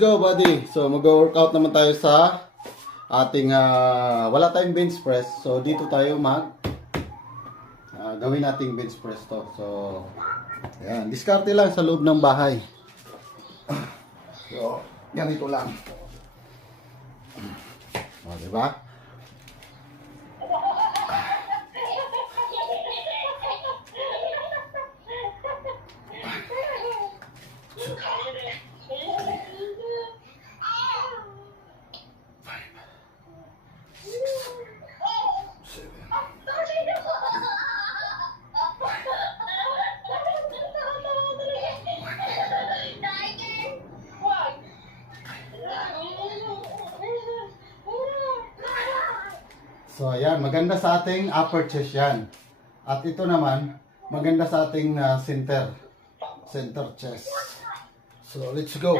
Go buddy! So mag-workout naman tayo sa ating wala tayong bench press. So dito tayo gawin nating bench press to. So ayan, diskarte lang sa loob ng bahay. So ganito lang. O, diba? So ayan, maganda sa ating upper chest yan. At ito naman, maganda sa ating center chest. So let's go.